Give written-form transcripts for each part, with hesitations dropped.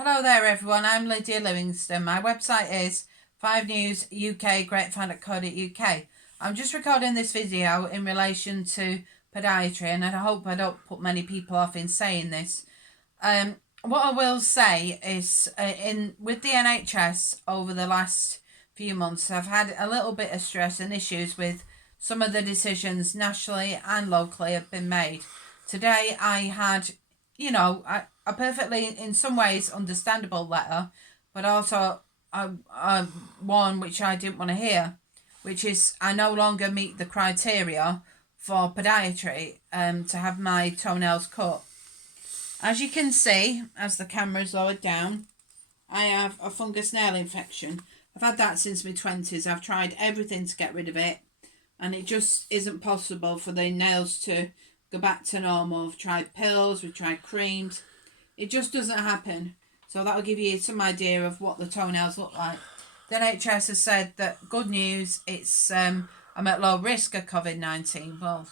Hello there everyone, I'm Lydia Livingston. My website is 5News UK Grapevine.co.uk. I'm just recording this video in relation to podiatry, and I hope I don't put many people off in saying this. What I will say is with the NHS over the last few months, I've had a little bit of stress and issues with some of the decisions nationally and locally have been made. Today I had, a perfectly, in some ways, understandable letter, but also one which I didn't want to hear, which is I no longer meet the criteria for podiatry to have my toenails cut. As you can see, as the camera is lowered down, I have a fungus nail infection. I've had that since my 20s. I've tried everything to get rid of it, and it just isn't possible for the nails to go back to normal. We've tried pills, we've tried creams. It just doesn't happen. So that'll give you some idea of what the toenails look like. The NHS has said that good news, it's I'm at low risk of COVID-19. Well,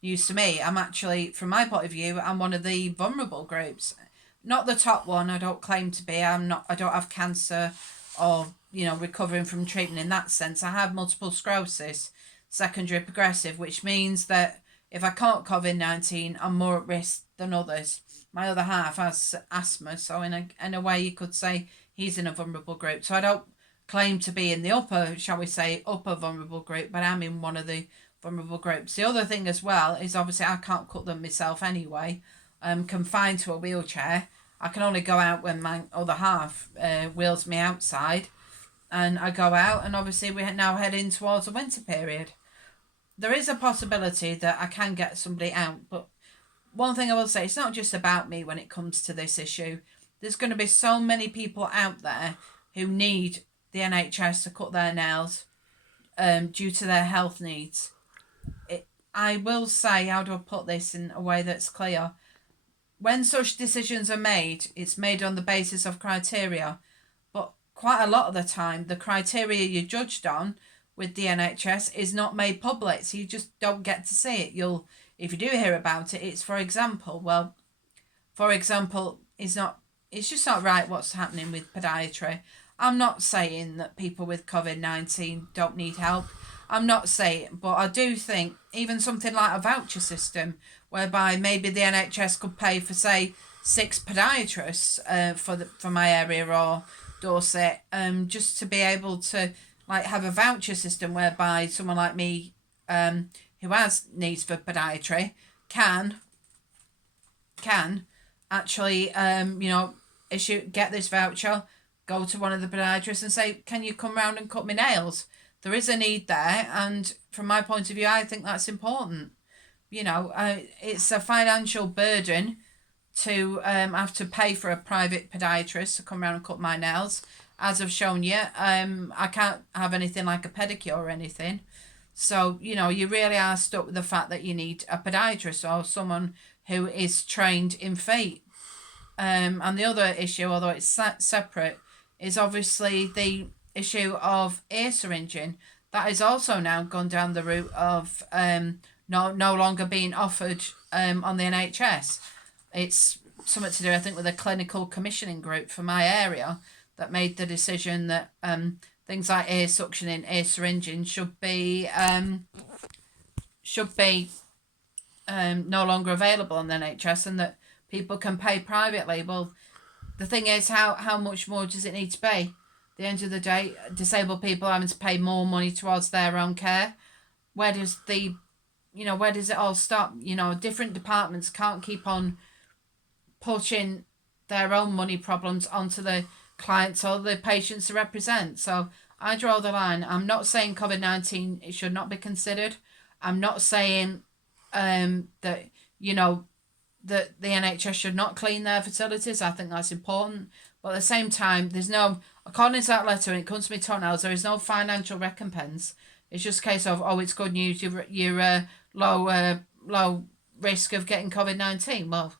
news to me. I'm actually, from my point of view, I'm one of the vulnerable groups. Not the top one, I don't claim to be. I don't have cancer or, recovering from treatment in that sense. I have multiple sclerosis, secondary progressive, which means that if I caught COVID-19, I'm more at risk than others. My other half has asthma, so in a way you could say he's in a vulnerable group. So I don't claim to be in the upper vulnerable group, but I'm in one of the vulnerable groups. The other thing as well is obviously I can't cut them myself anyway. I'm confined to a wheelchair. I can only go out when my other half wheels me outside, and I go out, and obviously we're now heading towards the winter period. There is a possibility that I can get somebody out, but one thing I will say, it's not just about me when it comes to this issue. There's going to be so many people out there who need the NHS to cut their nails due to their health needs. I will say, how do I put this in a way that's clear? When such decisions are made, it's made on the basis of criteria. But quite a lot of the time, the criteria you're judged on with the NHS is not made public, so you just don't get to see it. If you do hear about it, it's for example, it's just not right what's happening with podiatry. I'm not saying that people with COVID-19 don't need help. I'm not saying, but I do think even something like a voucher system, whereby maybe the NHS could pay for, say, 6 podiatrists for my area or Dorset, just to be able to have a voucher system whereby someone like me who has needs for podiatry can actually get this voucher, go to one of the podiatrists and say, can you come round and cut my nails? There is a need there, and from my point of view, I think that's important. It's a financial burden to have to pay for a private podiatrist to come round and cut my nails. As I've shown you, I can't have anything like a pedicure or anything. So, you really are stuck with the fact that you need a podiatrist or someone who is trained in feet. And the other issue, although it's separate, is obviously the issue of ear syringing. That is also now gone down the route of no longer being offered on the NHS. It's something to do, I think, with a clinical commissioning group for my area that made the decision that things like ear suctioning, ear syringing should be no longer available on the NHS, and that people can pay privately. Well, the thing is, how much more does it need to be? At the end of the day, disabled people having to pay more money towards their own care. Where does it all stop? Different departments can't keep on pushing their own money problems onto the clients or the patients to represent. So I draw the line. I'm not saying COVID-19 should not be considered. I'm not saying that that the NHS should not clean their facilities. I think that's important. But at the same time, according to that letter, when it comes to my toenails, there is no financial recompense. It's just a case of, it's good news, you're low risk of getting COVID-19. Well,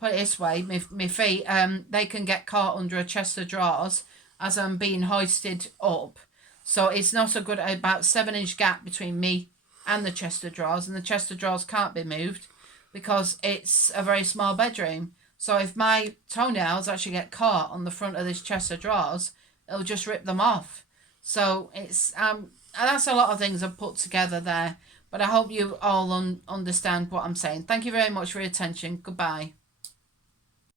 put it this way, my feet, they can get caught under a chest of drawers as I'm being hoisted up. So it's not about 7-inch gap between me and the chest of drawers, and the chest of drawers can't be moved because it's a very small bedroom. So if my toenails actually get caught on the front of this chest of drawers, it'll just rip them off. So it's and that's a lot of things I've put together there. But I hope you all understand what I'm saying. Thank you very much for your attention. Goodbye.